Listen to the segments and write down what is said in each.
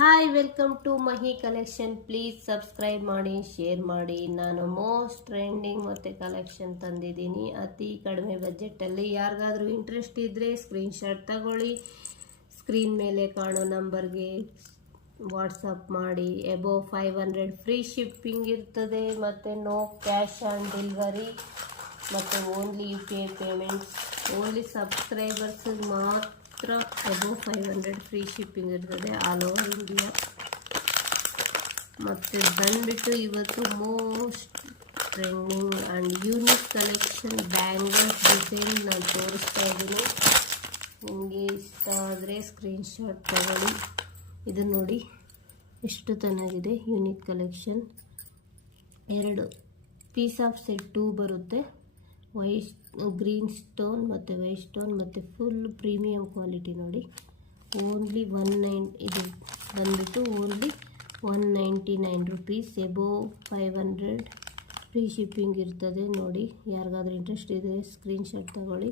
Hi, welcome to Mahi collection. Please subscribe ಮಾಡಿ, share ಮಾಡಿ. ನಾನು ಮೋಸ್ಟ್ ಟ್ರೆಂಡಿಂಗ್ ಮತ್ತು ಕಲೆಕ್ಷನ್ ತಂದಿದ್ದೀನಿ ಅತಿ ಕಡಿಮೆ ಬಜೆಟಲ್ಲಿ. ಯಾರಿಗಾದರೂ ಇಂಟ್ರೆಸ್ಟ್ ಇದ್ದರೆ ಸ್ಕ್ರೀನ್ಶಾಟ್ ತಗೊಳ್ಳಿ, ಸ್ಕ್ರೀನ್ ಮೇಲೆ ಕಾಣೋ ನಂಬರ್ಗೆ ವಾಟ್ಸಪ್ ಮಾಡಿ. ಎಬೋವ್ 500 ಫ್ರೀ ಶಿಪ್ಪಿಂಗ್ ಇರ್ತದೆ ಮತ್ತು ನೋ ಕ್ಯಾಶ್ ಆನ್ ಡೆಲಿವರಿ ಮತ್ತು ಓನ್ಲಿ UPI ಪೇಮೆಂಟ್ಸ್. ಓನ್ಲಿ ಸಬ್ಸ್ಕ್ರೈಬರ್ಸಿಗೆ ಮಾತ್ರ ಎಬೋವ್ 500 ಫ್ರೀ ಶಿಪ್ಪಿಂಗ್ ಇರ್ತದೆ ಆಲ್ ಓವರ್ ಇಂಡಿಯಾ. ಮತ್ತು ಬಂದುಬಿಟ್ಟು ಇವತ್ತು most trending and unique collection bangles design ನಾನು ತೋರಿಸ್ತಾ ಇದ್ದೀನಿ. ನಿಮಗೆ ಇಷ್ಟ ಆದರೆ ಸ್ಕ್ರೀನ್ಶಾಟ್ ತಗೊಳ್ಳಿ. ಇದು ನೋಡಿ ಎಷ್ಟು ಚೆನ್ನಾಗಿದೆ, unique collection. 2 piece of set 2 ಬರುತ್ತೆ. ಗ್ರೀನ್ ಸ್ಟೋನ್ ಮತ್ತು ವೈಟ್ ಸ್ಟೋನ್ ಮತ್ತು ಫುಲ್ ಪ್ರೀಮಿಯಂ ಕ್ವಾಲಿಟಿ ನೋಡಿ. ಓನ್ಲಿ 19 ಇದು ಬಂದುಬಿಟ್ಟು only 199 rupees. Above 500 free shipping ಇರ್ತದೆ ನೋಡಿ. ಯಾರಿಗಾದ್ರೂ ಇಂಟ್ರೆಸ್ಟ್ ಇದೆ ಸ್ಕ್ರೀನ್ಶಾಟ್ ತಗೊಳ್ಳಿ,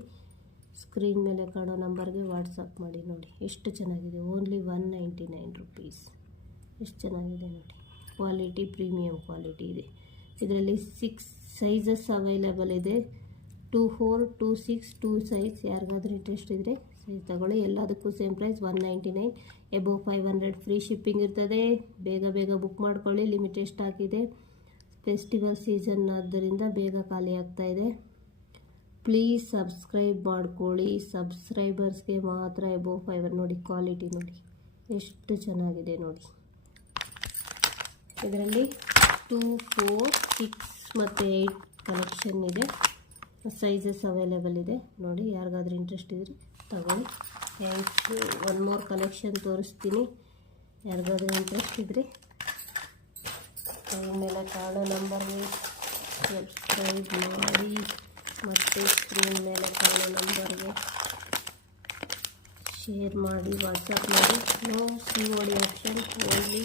ಸ್ಕ್ರೀನ್ ಮೇಲೆ ಕಾಣೋ ನಂಬರ್ಗೆ ವಾಟ್ಸಪ್ ಮಾಡಿ. ನೋಡಿ ಎಷ್ಟು ಚೆನ್ನಾಗಿದೆ, ಓನ್ಲಿ 199 ರುಪೀಸ್. ಎಷ್ಟು ಚೆನ್ನಾಗಿದೆ ನೋಡಿ, ಕ್ವಾಲಿಟಿ ಪ್ರೀಮಿಯಂ ಕ್ವಾಲಿಟಿ ಇದೆ. ಇದರಲ್ಲಿ 6 ಸೈಜಸ್ ಅವೈಲೇಬಲ್ ಇದೆ. 2, 4, 2, 6, 2 ಸೈಜ್. ಯಾರಿಗಾದ್ರೂ ಇಂಟ್ರೆಸ್ಟ್ ಇದ್ದರೆ ಸೈಜ್ ತಗೊಳ್ಳಿ. ಎಲ್ಲದಕ್ಕೂ same price 199. Above 500 free shipping ಇರ್ತದೆ. ಬೇಗ ಬೇಗ ಬುಕ್ ಮಾಡ್ಕೊಳ್ಳಿ, ಲಿಮಿಟೆಡ್ ಸ್ಟಾಕ್ ಇದೆ. ಫೆಸ್ಟಿವಲ್ ಸೀಸನ್ ಆದ್ದರಿಂದ ಬೇಗ ಖಾಲಿ ಆಗ್ತಾ ಇದೆ. ಪ್ಲೀಸ್ ಸಬ್ಸ್ಕ್ರೈಬ್ ಮಾಡ್ಕೊಳ್ಳಿ, ಸಬ್ಸ್ಕ್ರೈಬರ್ಸ್ಗೆ ಮಾತ್ರ. ಎಬೋವ್ 500 ನೋಡಿ, ಕ್ವಾಲಿಟಿ ನೋಡಿ ಎಷ್ಟು ಚೆನ್ನಾಗಿದೆ ನೋಡಿ. ಇದರಲ್ಲಿ 2, 4, 6 ಮತ್ತು 8 ಕಲೆಕ್ಷನ್ ಇದೆ. ಸೈಜಸ್ ಅವೈಲೇಬಲ್ ಇದೆ ನೋಡಿ. ಯಾರಿಗಾದ್ರೂ ಇಂಟ್ರೆಸ್ಟ್ ಇದ್ದರೆ ತಗೊಳ್ಳಿ. ಥ್ಯಾಂಕ್ಸ್. 1 ಮೋರ್ ಕಲೆಕ್ಷನ್ ತೋರಿಸ್ತೀನಿ. ಯಾರಿಗಾದ್ರೂ ಇಂಟ್ರೆಸ್ಟ್ ಇದ್ದರೆ ಸ್ಕ್ರೀನ್ ಮೇಲೆ ಕಾಣೋ ನಂಬರ್ಗೆ ಸಬ್ಸ್ಕ್ರೈಬ್ ಮಾಡಿ ಮತ್ತು ಸ್ಕ್ರೀನ್ ಮೇಲೆ ಕಾಣೋ ನಂಬರ್ಗೆ ಶೇರ್ ಮಾಡಿ, ವಾಟ್ಸಪ್ ಮಾಡಿ. No COD option, only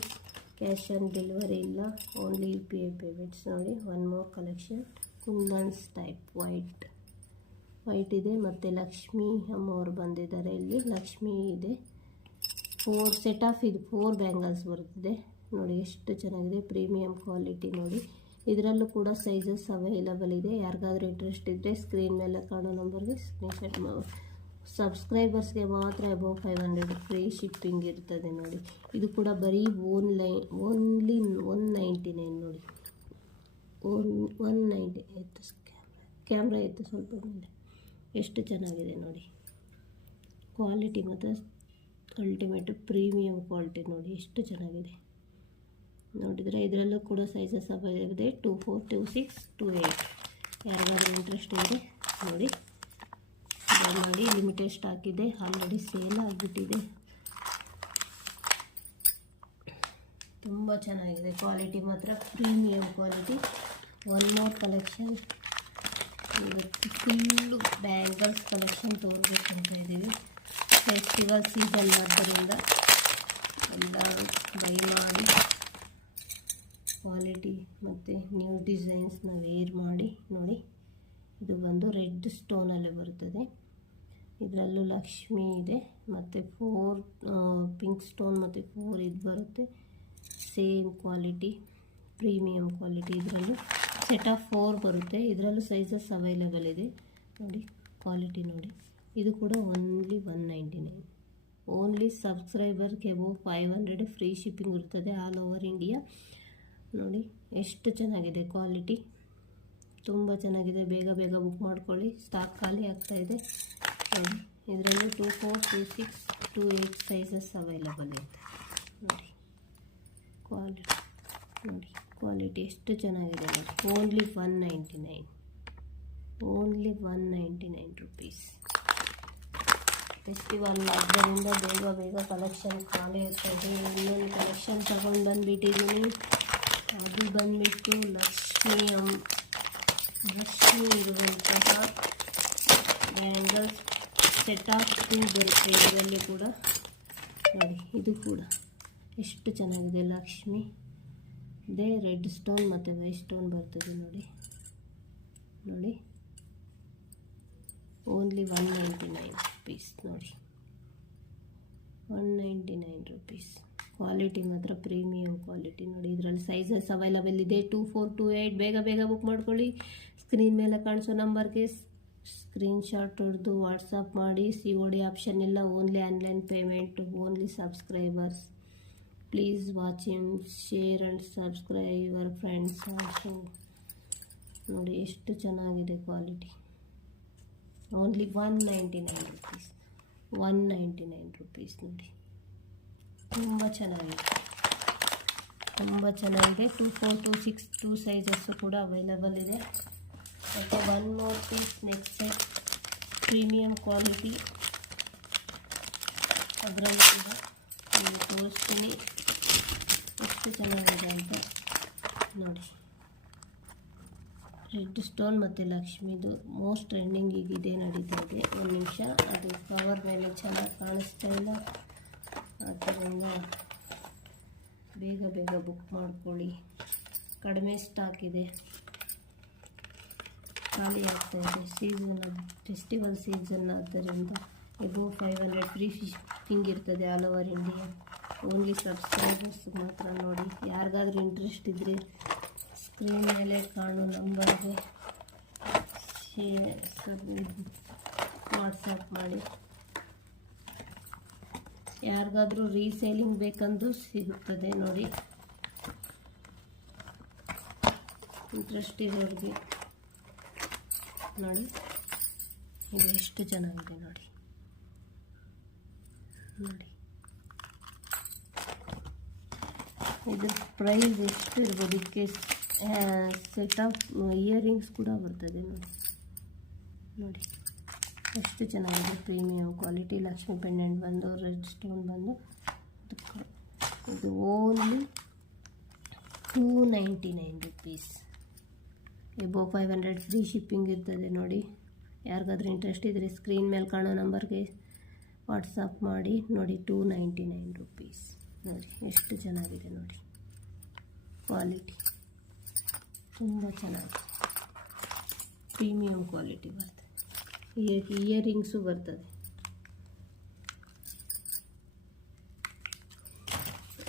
cash on delivery ಇಲ್ಲ, ಓನ್ಲಿ UPI ಪೇಮೆಂಟ್ಸ್ ನೋಡಿ. 1 more collection. Kundans type white ಇದೆ ಮತ್ತು ಲಕ್ಷ್ಮೀ ಅಮ್ಮವ್ರು ಬಂದಿದ್ದಾರೆ. ಇಲ್ಲಿ ಲಕ್ಷ್ಮೀ ಇದೆ. 4 ಸೆಟ್ ಆಫ್ ಇದು 4 ಬ್ಯಾಂಗಲ್ಸ್ ಬರುತ್ತಿದೆ ನೋಡಿ. ಎಷ್ಟು ಚೆನ್ನಾಗಿದೆ, ಪ್ರೀಮಿಯಂ ಕ್ವಾಲಿಟಿ ನೋಡಿ. ಇದರಲ್ಲೂ ಕೂಡ ಸೈಜಸ್ ಅವೈಲೇಬಲ್ ಇದೆ. ಯಾರಿಗಾದ್ರೂ ಇಂಟ್ರೆಸ್ಟ್ ಇದ್ದರೆ ಸ್ಕ್ರೀನ್ ಮೇಲೆ ಕಾಣೋ ನಂಬರ್ಗೆ ಸ್ಕ್ರೀನ್ಶಾಟ್ ಸಬ್ಸ್ಕ್ರೈಬರ್ಸ್ಗೆ ಮಾತ್ರ ಎಬೋವ್ 500 ಫ್ರೀ ಶಿಪ್ಪಿಂಗ್ ಇರ್ತದೆ ನೋಡಿ. ಇದು ಕೂಡ ಬರೀ ಓನ್ಲಿ 199 ನೋಡಿ. 190 ಎತ್ತು ಕ್ಯಾಮ್ರಾ ಎತ್ತು ಸ್ವಲ್ಪ ಮೇಲೆ. ಎಷ್ಟು ಚೆನ್ನಾಗಿದೆ ನೋಡಿ, ಕ್ವಾಲಿಟಿ ಮಾತ್ರ ಅಲ್ಟಿಮೇಟ್ ಪ್ರೀಮಿಯಂ ಕ್ವಾಲಿಟಿ ನೋಡಿ. ಎಷ್ಟು ಚೆನ್ನಾಗಿದೆ ನೋಡಿದರೆ. ಇದರಲ್ಲೂ ಕೂಡ ಸೈಜಸ್ ಅವೈಲೇಬಲ್ ಇದೆ. 2, 4, 2, 6, 2, 8. ಯಾರಿಗಾದ್ರೂ ಇಂಟ್ರೆಸ್ಟ್ ಇದೆ ನೋಡಿ, ಮಾಡಿ. ಲಿಮಿಟೆಡ್ ಸ್ಟಾಕ್ ಇದೆ, ಆಲ್ರೆಡಿ ಸೇಲ್ ಆಗಿಬಿಟ್ಟಿದೆ. ತುಂಬ ಚೆನ್ನಾಗಿದೆ, ಕ್ವಾಲಿಟಿ ಮಾತ್ರ ಪ್ರೀಮಿಯಂ ಕ್ವಾಲಿಟಿ. 1 more collection. ಇವತ್ತು ಫುಲ್ಲು ಬ್ಯಾಂಗಲ್ಸ್ ಕಲೆಕ್ಷನ್ ತೋರಿಸ್ಬೇಕಂತ ಇದ್ದೀವಿ. ಫೆಸ್ಟಿವಲ್ ಸೀಸನ್ ಆದ್ದರಿಂದ ಎಲ್ಲರೂ ಬೈ ಮಾಡಿ ಕ್ವಾಲಿಟಿ ಮತ್ತು ನ್ಯೂ ಡಿಸೈನ್ಸ್ನ ವೇರ್ ಮಾಡಿ ನೋಡಿ. ಇದು ಬಂದು ರೆಡ್ ಸ್ಟೋನಲ್ಲೇ ಬರುತ್ತದೆ. ಇದರಲ್ಲೂ ಲಕ್ಷ್ಮಿ ಇದೆ ಮತ್ತು 4 ಪಿಂಕ್ ಸ್ಟೋನ್ ಮತ್ತು 4 ಇದು ಬರುತ್ತೆ. Same quality, premium quality. ಇದರಲ್ಲೂ ಸೆಟ್ ಆಫ್ 4 ಬರುತ್ತೆ. ಇದರಲ್ಲೂ ಸೈಜಸ್ ಅವೈಲೇಬಲ್ ಇದೆ ನೋಡಿ. ಕ್ವಾಲಿಟಿ ನೋಡಿ. ಇದು ಕೂಡ ಓನ್ಲಿ 199. ಓನ್ಲಿ ಸಬ್ಸ್ಕ್ರೈಬರ್ಗೆ ಎಬೋವ್ 500 ಫ್ರೀ ಶಿಪ್ಪಿಂಗ್ ಇರ್ತದೆ ಆಲ್ ಓವರ್ ಇಂಡಿಯಾ ನೋಡಿ. ಎಷ್ಟು ಚೆನ್ನಾಗಿದೆ, ಕ್ವಾಲಿಟಿ ತುಂಬ ಚೆನ್ನಾಗಿದೆ. ಬೇಗ ಬೇಗ ಬುಕ್ ಮಾಡ್ಕೊಳ್ಳಿ, ಸ್ಟಾಕ್ ಖಾಲಿ ಆಗ್ತಾಯಿದೆ ನೋಡಿ. ಇದರಲ್ಲಿ 2, 4, 2, 6, 2, 8 ಸೈಜಸ್ ಅವೈಲೇಬಲ್ ಇದೆ ನೋಡಿ. ಕ್ವಾಲಿಟಿ ನೋಡಿ, ಕ್ವಾಲಿಟಿ ಎಷ್ಟು ಚೆನ್ನಾಗಿದೆ ನೋಡಿ. ಓನ್ಲಿ 199. Only 199 rupees. ಫೆಸ್ಟಿವಲ್ ಆದ್ದರಿಂದ ಬೇಗ ಬೇಗ ಕಲೆಕ್ಷನ್ ಖಾಲಿ ಆಗ್ತಾಯಿದೆ. ಇನ್ನೊಂದು ಕಲೆಕ್ಷನ್ ತಗೊಂಡು ಬಂದುಬಿಟ್ಟಿದ್ದೀನಿ. ಅದು ಬಂದುಬಿಟ್ಟು ಲಕ್ಷ್ಮಿ ಇರುವಂತಹ ಬ್ಯಾಂಗಲ್ಸ್ ಸೆಟ್ ಆಫ್ 2 ಬರುತ್ತೆ. ಇದರಲ್ಲಿ ಕೂಡ ನೋಡಿ. ಇದು ಕೂಡ ಎಷ್ಟು ಚೆನ್ನಾಗಿದೆ, ಲಕ್ಷ್ಮಿ ಇದೆ. ರೆಡ್ ಸ್ಟೋನ್ ಮತ್ತು ವೈಟ್ ಸ್ಟೋನ್ ಬರ್ತದೆ ನೋಡಿ. ಓನ್ಲಿ 199 ರುಪೀಸ್ ನೋಡಿ. 199 rupees. ಕ್ವಾಲಿಟಿ ಮಾತ್ರ ಪ್ರೀಮಿಯಂ ಕ್ವಾಲಿಟಿ ನೋಡಿ. ಇದರಲ್ಲಿ ಸೈಜಸ್ ಅವೈಲಬಲ್ ಇದೆ 2, 4, 2, 8. ಬೇಗ ಬೇಗ ಬುಕ್ ಮಾಡ್ಕೊಳ್ಳಿ. ಸ್ಕ್ರೀನ್ ಮೇಲೆ ಕಾಣಿಸೋ ನಂಬರ್ಗೆ ಸ್ಕ್ರೀನ್ಶಾಟ್ ಹೊಡೆದು ವಾಟ್ಸಪ್ ಮಾಡಿ. COD ಆಪ್ಷನ್ ಇಲ್ಲ, only online payment, only subscribers. Please watch him, share and subscribe your friends also. ನೋಡಿ ಎಷ್ಟು ಚೆನ್ನಾಗಿದೆ ಕ್ವಾಲಿಟಿ. Only 199 rupees. 199 rupees ನೋಡಿ. ತುಂಬ ಚೆನ್ನಾಗಿದೆ, ತುಂಬ ಚೆನ್ನಾಗಿದೆ. 2, 4, 2, 6, 2 ಸೈಜಸ್ಸು ಕೂಡ ಅವೈಲಬಲ್ ಇದೆ. ಮತ್ತು 1 more piece next set premium quality. ಅದರಲ್ಲಿ ಕೂಡ ನೀವು ತೋರಿಸ್ತೀನಿ ಎಷ್ಟು ಚೆನ್ನಾಗಿದೆ ಅಂತ ನೋಡಿ. ರೆಡ್ ಸ್ಟೋನ್ ಮತ್ತು ಲಕ್ಷ್ಮಿದು ಮೋಸ್ಟ್ ಟ್ರೆಂಡಿಂಗ್ ಈಗಿದೆ ನಡೀತಾ ಇದೆ. ಒಂದು ನಿಮಿಷ, ಅದು ಕವರ್ ಮೇಲೆ ಚೆನ್ನಾಗಿ ಕಾಣಿಸ್ತಾ ಇಲ್ಲ, ಆದ್ದರಿಂದ ಬೇಗ ಬೇಗ ಬುಕ್ ಮಾಡ್ಕೊಳ್ಳಿ. ಕಡಿಮೆ ಸ್ಟಾಕ್ ಇದೆ, ಖಾಲಿ ಆಗ್ತಾಯಿದೆ. ಫೆಸ್ಟಿವಲ್ ಸೀಸನ್ ಆದ್ದರಿಂದ ಎಬೋ 500 ಫ್ರೀ ಶಿಪ್ಪಿಂಗ್ ಇರ್ತದೆ all over India. Only subscribers ಮಾತ್ರ ನೋಡಿ. ಯಾರಿಗಾದ್ರೂ ಇಂಟ್ರೆಸ್ಟ್ ಇದ್ದರೆ ಸ್ಕ್ರೀನ್ ಮೇಲೆ ಕಾಣೋ ನಂಬರ್ಗೆ ವಾಟ್ಸಪ್ ಮಾಡಿ. ಯಾರಿಗಾದ್ರೂ ರೀಸೇಲಿಂಗ್ ಬೇಕಂದ್ರೂ ಸಿಗುತ್ತದೆ ನೋಡಿ. ಇಂಟ್ರೆಸ್ಟ್ ಇರೋರಿಗೆ ನೋಡಿ. ಇದು ಎಷ್ಟು ಚೆನ್ನಾಗಿದೆ ನೋಡಿ. ನೋಡಿ ಇದ್ರ ಪ್ರೈಸ್ ಎಷ್ಟು ಇರ್ಬೋದು. ಇದಕ್ಕೆ ಸೆಟ್ ಆಫ್ ಇಯರಿಂಗ್ಸ್ ಕೂಡ ಬರ್ತದೆ ನೋಡಿ. ನೋಡಿ ಎಷ್ಟು ಚೆನ್ನಾಗಿದೆ. ಪ್ರೀಮಿಯಂ ಕ್ವಾಲಿಟಿ ಲಕ್ಷ್ಮಿ ಪೆಂಡೆಂಟ್ ಬಂದು ರೆಡ್ ಸ್ಟೋನ್ ಬಂದು ಇದು only 299 rupees. Above 500 free shipping ಇರ್ತದೆ ನೋಡಿ. ಯಾರಿಗಾದ್ರೂ ಇಂಟ್ರೆಸ್ಟ್ ಇದ್ದರೆ ಸ್ಕ್ರೀನ್ ಮೇಲೆ ಕಾಣೋ ನಂಬರ್ಗೆ ವಾಟ್ಸಪ್ ಮಾಡಿ ನೋಡಿ. 299 rupees ನೋಡಿ. ಎಷ್ಟು ಚೆನ್ನಾಗಿದೆ ನೋಡಿ. ಕ್ವಾಲಿಟಿ ತುಂಬ ಚೆನ್ನಾಗಿದೆ. ಪ್ರೀಮಿಯಂ ಕ್ವಾಲಿಟಿ ಬರ್ತದೆ. ಇಯರಿಂಗ್ಸು ಬರ್ತದೆ.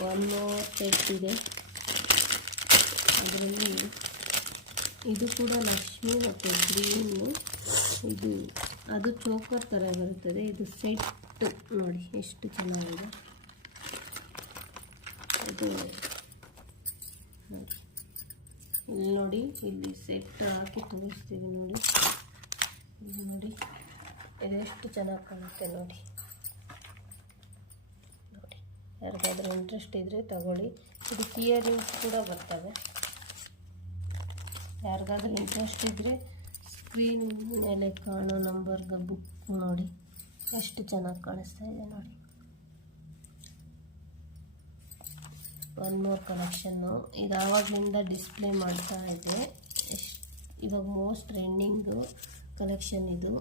1 more ಸೆಟ್ ಇದೆ. ಅದರಲ್ಲಿ ಇದು ಕೂಡ ಲಕ್ಷ್ಮಿ ಮತ್ತು ಗ್ರೀನು. ಇದು ಅದು ಚೋಕರ್ ಥರ ಬರುತ್ತದೆ. ಇದು ಸೆಟ್ ನೋಡಿ ಎಷ್ಟು ಚೆನ್ನಾಗಿದೆ. ಇದು ನೋಡಿ, ಇಲ್ಲಿ ನೋಡಿ, ಇಲ್ಲಿ ಸೆಟ್ ಹಾಕಿ ತೋರಿಸ್ತೀವಿ ನೋಡಿ. ಇದು ನೋಡಿ ಇದೆಷ್ಟು ಚೆನ್ನಾಗಿ ಕಾಣುತ್ತೆ ನೋಡಿ. ನೋಡಿ ಯಾರಿಗಾದ್ರೂ ಇಂಟ್ರೆಸ್ಟ್ ಇದ್ದರೆ ತಗೊಳ್ಳಿ. ಇದು ಇಯರಿಂಗ್ಸ್ ಕೂಡ ಬರ್ತವೆ. ಯಾರಿಗಾದ್ರೂ ಇಂಟ್ರೆಸ್ಟ್ ಇದ್ದರೆ ಸ್ಕ್ರೀನ್ ಮೇಲೆ ಕಾಣೋ ನಂಬರ್ಗೆ ಬುಕ್ ನೋಡಿ. ಎಷ್ಟು ಚೆನ್ನಾಗಿ ಕಾಣಿಸ್ತಾ ಇದೆ ನೋಡಿ. 1 more ಕಲೆಕ್ಷನ್ನು. ಇದು ಆವಾಗಲಿಂದ ಡಿಸ್ಪ್ಲೇ ಮಾಡ್ತಾ ಇದೆ. ಇವಾಗ ಮೋಸ್ಟ್ ಟ್ರೆಂಡಿಂಗು ಕಲೆಕ್ಷನ್ ಇದು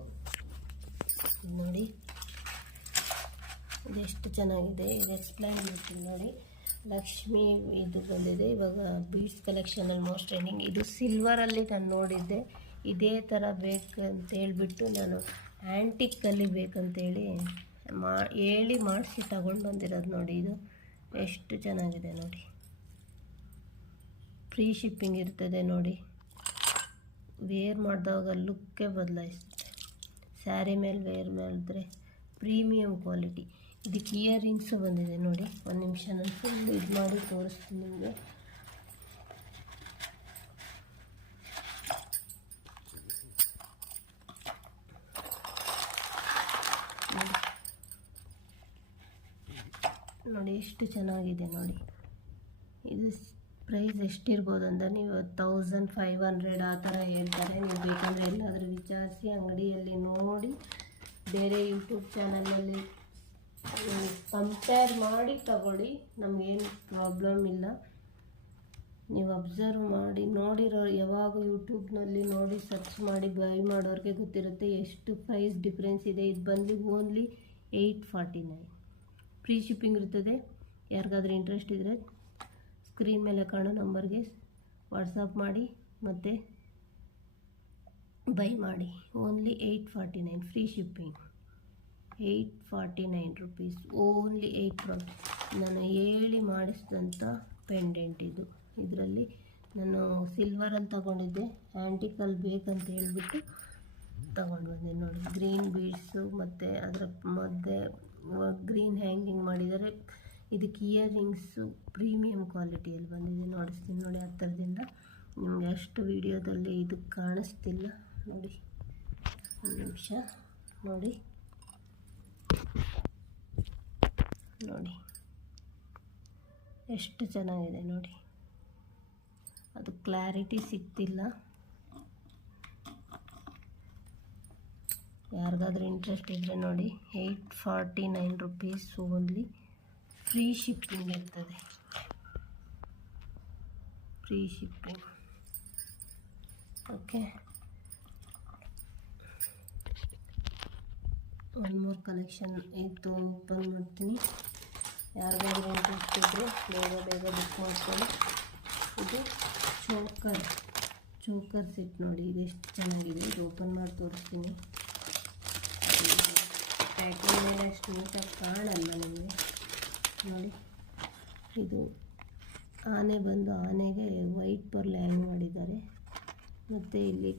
ನೋಡಿ. ಇದೆಷ್ಟು ಚೆನ್ನಾಗಿದೆ. ಇದು ಎಕ್ಸ್ಪ್ಲೈನ್ ಮಾಡ್ತೀನಿ ನೋಡಿ. ಲಕ್ಷ್ಮಿ ಇದು ಬಂದಿದೆ ಇವಾಗ ಬೀಡ್ಸ್ ಕಲೆಕ್ಷನಲ್ಲಿ ಮೋಸ್ಟ್ ಟ್ರೆಂಡಿಂಗ್. ಇದು ಸಿಲ್ವರಲ್ಲಿ ನಾನು ನೋಡಿದ್ದೆ. ಇದೇ ಥರ ಬೇಕಂತ ಹೇಳಿಬಿಟ್ಟು ನಾನು ಆ್ಯಂಟಿಕ್ಕಲ್ಲಿ ಬೇಕಂತೇಳಿ ಹೇಳಿ ಮಾಡಿಸಿ ತಗೊಂಡು ಬಂದಿರೋದು ನೋಡಿ. ಇದು ಎಷ್ಟು ಚೆನ್ನಾಗಿದೆ ನೋಡಿ. ಫ್ರೀ ಶಿಪ್ಪಿಂಗ್ ಇರ್ತದೆ ನೋಡಿ. ವೇರ್ ಮಾಡಿದಾಗ ಲುಕ್ಕೇ ಬದಲಾಯಿಸುತ್ತೆ. ಸ್ಯಾರಿ ಮೇಲೆ ವೇರ್ ಮಾಡಿದ್ರೆ ಪ್ರೀಮಿಯಂ ಕ್ವಾಲಿಟಿ. ಇದಕ್ಕೆ ಇಯರಿಂಗ್ಸು ಬಂದಿದೆ ನೋಡಿ. ಒಂದು ನಿಮಿಷ ನಾನು ಫುಲ್ ಇದು ಮಾಡಿ ತೋರಿಸ್ತೀನಿ ನಿಮಗೆ. ನೋಡಿ ಎಷ್ಟು ಚೆನ್ನಾಗಿದೆ ನೋಡಿ. ಇದು ಪ್ರೈಸ್ ಎಷ್ಟಿರ್ಬೋದು ಅಂದರೆ ನೀವು 1500 ಆ ಥರ ಹೇಳ್ತಾರೆ. ನೀವು ಬೇಕಂದರೆ ಎಲ್ಲಾದರೂ ವಿಚಾರಿಸಿ ಅಂಗಡಿಯಲ್ಲಿ ನೋಡಿ, ಬೇರೆ ಯೂಟ್ಯೂಬ್ ಚಾನಲಲ್ಲಿ ಕಂಪೇರ್ ಮಾಡಿ ತಗೊಳ್ಳಿ. ನಮಗೇನು ಪ್ರಾಬ್ಲಮ್ ಇಲ್ಲ. ನೀವು ಅಬ್ಸರ್ವ್ ಮಾಡಿ ನೋಡಿರೋ ಯಾವಾಗ ಯೂಟ್ಯೂಬ್ನಲ್ಲಿ ನೋಡಿ ಸರ್ಚ್ ಮಾಡಿ ಬೈ ಮಾಡೋರಿಗೆ ಗೊತ್ತಿರುತ್ತೆ ಎಷ್ಟು ಪ್ರೈಸ್ ಡಿಫ್ರೆನ್ಸ್ ಇದೆ. ಇದು ಬಂದು ಓನ್ಲಿ 849. ಫ್ರೀ ಶಿಪ್ಪಿಂಗ್ ಇರ್ತದೆ. ಯಾರಿಗಾದ್ರೂ ಇಂಟ್ರೆಸ್ಟ್ ಇದ್ದರೆ ಸ್ಕ್ರೀನ್ ಮೇಲೆ ಕಾಣೋ ನಂಬರ್ಗೆ ವಾಟ್ಸಪ್ ಮಾಡಿ ಮತ್ತು ಬೈ ಮಾಡಿ. Only 849 free shipping. 849 rupees, only 840. ನಾನು ಹೇಳಿ ಮಾಡಿಸಿದಂಥ ಪೆಂಡೆಂಟ್ ಇದು. ಇದರಲ್ಲಿ ನಾನು ಸಿಲ್ವರಲ್ಲಿ ತೊಗೊಂಡಿದ್ದೆ, ಆ್ಯಂಟಿಕಲ್ಲಿ ಬೇಕಂತ ಹೇಳಿಬಿಟ್ಟು ತೊಗೊಂಡು ಬಂದೆ ನೋಡಿ. ಗ್ರೀನ್ ಬೀಡ್ಸು ಮತ್ತು ಅದರ ಮಧ್ಯೆ ಗ್ರೀನ್ ಹ್ಯಾಂಗಿಂಗ್ ಮಾಡಿದ್ದಾರೆ. ಇದಕ್ಕೆ ಇಯರಿಂಗ್ಸು ಪ್ರೀಮಿಯಂ ಕ್ವಾಲಿಟಿಯಲ್ಲಿ ಬಂದಿದೆ. ನೋಡಿಸ್ತೀನಿ ನೋಡಿ ಹತ್ತಿರದಿಂದ. ನಿಮಗೆ ಅಷ್ಟು ವಿಡಿಯೋದಲ್ಲಿ ಇದು ಕಾಣಿಸ್ತಿಲ್ಲ ನೋಡಿ. ಒಂದು ನಿಮಿಷ ನೋಡಿ ನೋಡಿ ಎಷ್ಟು ಚೆನ್ನಾಗಿದೆ ನೋಡಿ. ಅದು ಕ್ಲಾರಿಟಿ ಸಿಗ್ತಿಲ್ಲ. ಯಾರಿಗಾದ್ರೂ ಇಂಟ್ರೆಸ್ಟ್ ಇದ್ದರೆ ನೋಡಿ. 849 ರುಪೀಸ್ ಓನ್ಲಿ. ಫ್ರೀ ಶಿಪ್ಪಿಂಗ್ ಇರ್ತದೆ, free shipping. Okay, one more collection ಇದು ಓಪನ್ ಮಾಡ್ತೀನಿ. ಯಾರಿಗಾದ್ರೂ ಇಂಟ್ರೆಸ್ಟ್ ಇದ್ದರೆ ಬೇಗ ಬುಕ್ ಮಾಡ್ಕೊಳ್ಳಿ. ಇದು ಚೋಕರ್ ಸೆಟ್ ನೋಡಿ. ಇದು ಎಷ್ಟು ಚೆನ್ನಾಗಿದೆ. ಇದು ಓಪನ್ ಮಾಡಿ ತೋರಿಸ್ತೀನಿ. ಪ್ಯಾಕಿಂಗ್ ಮೇಲೆ ಅಷ್ಟು ನೀಟಾಗಿ ಕಾಣಲ್ಲ ನಿಮಗೆ ನೋಡಿ. ಇದು ಆನೆ ಬಂದು ಆನೆಗೆ ವೈಟ್ ಪರ್ಲ್ ಹ್ಯಾಂಗ್ ಮಾಡಿದ್ದಾರೆ. ಮತ್ತು ಇಲ್ಲಿ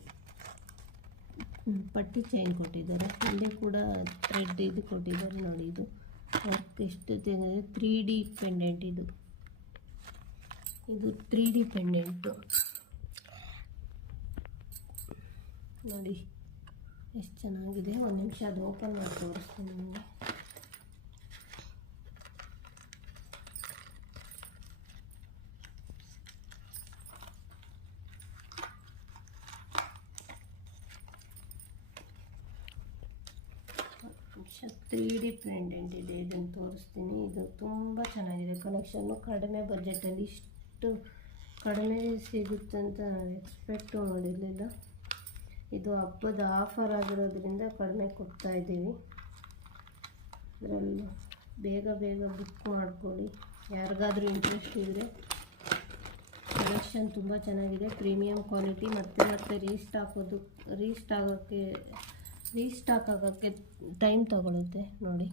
ಪಟ್ಟಿ ಚೈನ್ ಕೊಟ್ಟಿದ್ದಾರೆ. ಇಲ್ಲಿ ಕೂಡ ಥ್ರೆಡ್ ಇದು ಕೊಟ್ಟಿದ್ದಾರೆ ನೋಡಿ. ಇದು ವರ್ಕ್ ಎಷ್ಟು 3D ಪೆಂಡೆಂಟ್. ಇದು 3D ಪೆಂಡೆಂಟು ನೋಡಿ ಎಷ್ಟು ಚೆನ್ನಾಗಿದೆ. ಒಂದು ನಿಮಿಷ ಅದು ಓಪನ್ ಮಾಡಿ ತೋರಿಸ್ತೀನಿ ನಿಮಗೆ. ನಿಮಿಷ 3D ಪೆಂಡೆಂಟ್ ಇದೆ, ಇದನ್ನು ತೋರಿಸ್ತೀನಿ. ಇದು ತುಂಬ ಚೆನ್ನಾಗಿದೆ ಕಲೆಕ್ಷನ್ನು. ಕಡಿಮೆ ಬಜೆಟಲ್ಲಿ ಇಷ್ಟು ಕಡಿಮೆ ಸಿಗುತ್ತೆ ಅಂತ ಎಕ್ಸ್ಪೆಕ್ಟು ಮಾಡಿರಲಿಲ್ಲ. ಇದು ಹಬ್ಬದ ಆಫರ್ ಆಗಿರೋದ್ರಿಂದ ಕಡಿಮೆ ಕೊಡ್ತಾಯಿದ್ದೀವಿ. ಅದರಲ್ಲಿ ಬೇಗ ಬುಕ್ ಮಾಡ್ಕೊಳ್ಳಿ. ಯಾರಿಗಾದ್ರೂ ಇಂಟ್ರೆಸ್ಟ್ ಇದ್ದರೆ. ಕಲೆಕ್ಷನ್ ತುಂಬ ಚೆನ್ನಾಗಿದೆ, ಪ್ರೀಮಿಯಂ ಕ್ವಾಲಿಟಿ. ಮತ್ತೆ ರೀಸ್ಟಾಕ್ ಆಗೋಕ್ಕೆ ಟೈಮ್ ತಗೊಳುತ್ತೆ ನೋಡಿ.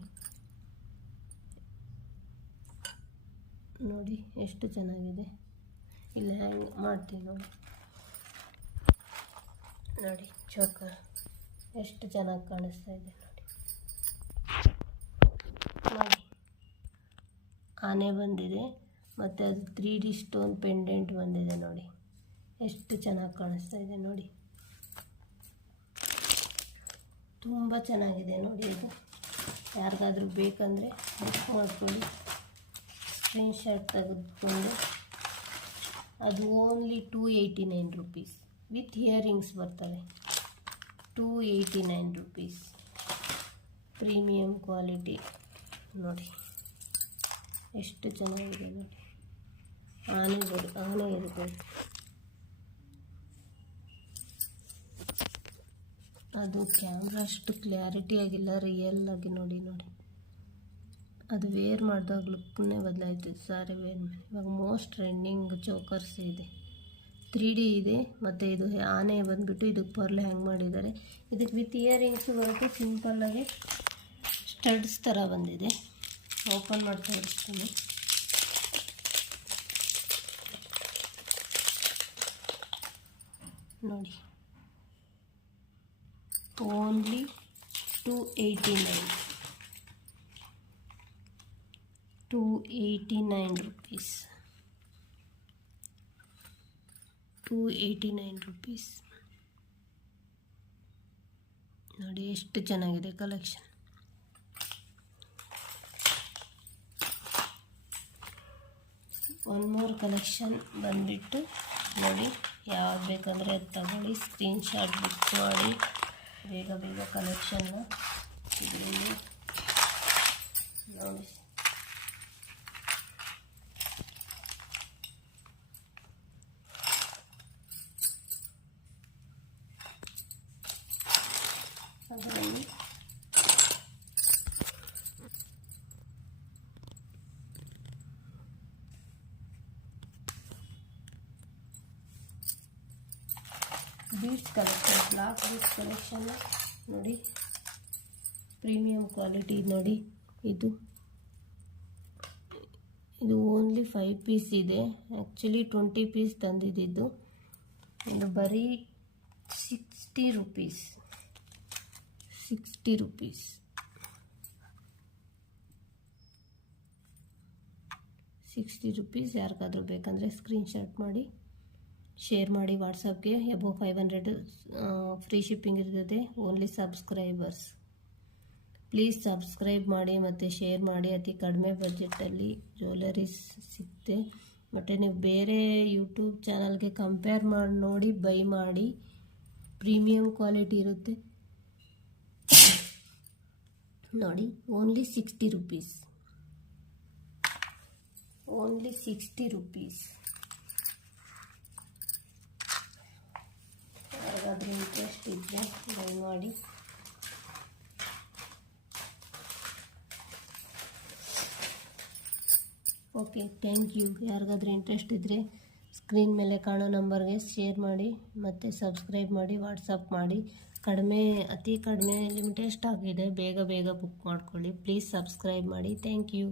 ನೋಡಿ ಎಷ್ಟು ಚೆನ್ನಾಗಿದೆ. ಇಲ್ಲಿ ಹ್ಯಾಂಗ್ ಮಾಡ್ತೀವಿ ನೋಡಿ. ಚೋಕರ್ ಎಷ್ಟು ಚೆನ್ನಾಗಿ ಕಾಣಿಸ್ತಾ ಇದೆ ನೋಡಿ. ಆನೆ ಬಂದಿದೆ ಮತ್ತು ಅದು 3D ಸ್ಟೋನ್ ಪೆಂಡೆಂಟ್ ಬಂದಿದೆ ನೋಡಿ. ಎಷ್ಟು ಚೆನ್ನಾಗಿ ಕಾಣಿಸ್ತಾ ಇದೆ ನೋಡಿ. ತುಂಬ ಚೆನ್ನಾಗಿದೆ ನೋಡಿ. ಇದು ಯಾರಿಗಾದ್ರೂ ಬೇಕಂದರೆ ಬುಕ್ ಮಾಡ್ಕೊಳ್ಳಿ. ಸ್ಕ್ರೀನ್ಶಾಟ್ ತೆಗೆದುಕೊಂಡು. ಅದು ಓನ್ಲಿ 289 ರುಪೀಸ್ ವಿತ್ ಇಯರಿಂಗ್ಸ್ ಬರ್ತವೆ. 289 ರುಪೀಸ್, ಪ್ರೀಮಿಯಂ ಕ್ವಾಲಿಟಿ ನೋಡಿ. ಎಷ್ಟು ಚೆನ್ನಾಗಿದೆ ನೋಡಿ. ಆನೆ ಇರ್ಬೋದು. ಅದು ಕ್ಯಾಮ್ರಾ ಅಷ್ಟು ಕ್ಲಾರಿಟಿ ಆಗಿಲ್ಲ, ರಿಯಲ್ ಆಗಿ ನೋಡಿ. ಅದು ವೇರ್ ಮಾಡಿದಾಗ ಲುಕ್ಕನ್ನೇ ಬದಲಾಯ್ತು ಸಾರಿ ವೇರ್ ಮೇಲೆ. ಇವಾಗ ಮೋಸ್ಟ್ ಟ್ರೆಂಡಿಂಗ್ ಚೋಕರ್ಸ್ ಇದೆ. 3D ಇದೆ. ಮತ್ತು ಇದು ಆನೆ ಬಂದುಬಿಟ್ಟು ಇದಕ್ಕೆ ಪರ್ಲ್ ಹ್ಯಾಂಗ್ ಮಾಡಿದ್ದಾರೆ. ಇದಕ್ಕೆ ವಿತ್ ಇಯರಿಂಗ್ಸು ಬರುತ್ತೆ. ಸಿಂಪಲ್ಲಾಗಿ ಸ್ಟಡ್ಸ್ ಥರ ಬಂದಿದೆ. ಓಪನ್ ಮಾಡಿ ತೋರಿಸ್ತೀನಿ ನೋಡಿ. Only 289 rupees. 289 ರುಪೀಸ್ ನೋಡಿ. ಎಷ್ಟು ಚೆನ್ನಾಗಿದೆ ಕಲೆಕ್ಷನ್. ಒನ್ ಮೋರ್ ಕಲೆಕ್ಷನ್ ಬಂದುಬಿಟ್ಟು ನೋಡಿ. ಯಾವ್ದು ಬೇಕಂದರೆ ಅದು ತಗೊಳ್ಳಿ. ಸ್ಕ್ರೀನ್ಶಾಟ್ ಬುಕ್ ಮಾಡಿ. ಬೇಗ ಕಲೆಕ್ಷನ್ನ ಇದರಲ್ಲಿ ನೋಡಿ. ಅದರಲ್ಲಿ beads collection, black beads collection ನೋಡಿ. ಪ್ರೀಮಿಯಂ ಕ್ವಾಲಿಟಿ ನೋಡಿ. ಇದು ಓನ್ಲಿ 5 ಪೀಸ್ ಇದೆ. ಆ್ಯಕ್ಚುಲಿ 20 ಪೀಸ್ ತಂದಿದ್ದು. ಇದು ಬರೀ 60 ರೂಪೀಸ್. 60 ರೂಪೀಸ್. 60 ರೂಪೀಸ್. ಯಾರಿಗಾದ್ರೂ ಬೇಕಂದರೆ ಸ್ಕ್ರೀನ್ಶಾಟ್ ಮಾಡಿ ಶೇರ್ ಮಾಡಿ ವಾಟ್ಸಪ್ಗೆ. ಎಬೋ 500 ಫ್ರೀ ಶಿಪ್ಪಿಂಗ್ ಇರ್ತದೆ. Only subscribers. ಪ್ಲೀಸ್ ಸಬ್ಸ್ಕ್ರೈಬ್ ಮಾಡಿ ಮತ್ತು ಶೇರ್ ಮಾಡಿ. ಅತಿ ಕಡಿಮೆ ಬಜೆಟಲ್ಲಿ ಜ್ಯುವೆಲರೀಸ್ ಸಿಗುತ್ತೆ. ಮತ್ತು ನೀವು ಬೇರೆ ಯೂಟ್ಯೂಬ್ ಚಾನಲ್ಗೆ ಕಂಪೇರ್ ಮಾಡಿ ನೋಡಿ ಬೈ ಮಾಡಿ. ಪ್ರೀಮಿಯಂ ಕ್ವಾಲಿಟಿ ಇರುತ್ತೆ ನೋಡಿ. Only 60 rupees. Only 60 rupees. ಯಾರಿಗಾದ್ರೂ ಇಂಟ್ರೆಸ್ಟ್ ಇದ್ದರೆ ಬೈ ಮಾಡಿ. Okay, thank you. ಯಾರಿಗಾದ್ರೂ ಇಂಟ್ರೆಸ್ಟ್ ಇದ್ದರೆ ಸ್ಕ್ರೀನ್ ಮೇಲೆ ಕಾಣೋ ನಂಬರ್ಗೆ ಶೇರ್ ಮಾಡಿ ಮತ್ತು ಸಬ್ಸ್ಕ್ರೈಬ್ ಮಾಡಿ, ವಾಟ್ಸಪ್ ಮಾಡಿ. ಅತಿ ಕಡಿಮೆ ಲಿಮಿಟೆಡ್ ಸ್ಟಾಕ್ ಇದೆ. ಬೇಗ ಬುಕ್ ಮಾಡ್ಕೊಳ್ಳಿ. ಪ್ಲೀಸ್ ಸಬ್ಸ್ಕ್ರೈಬ್ ಮಾಡಿ. Thank you.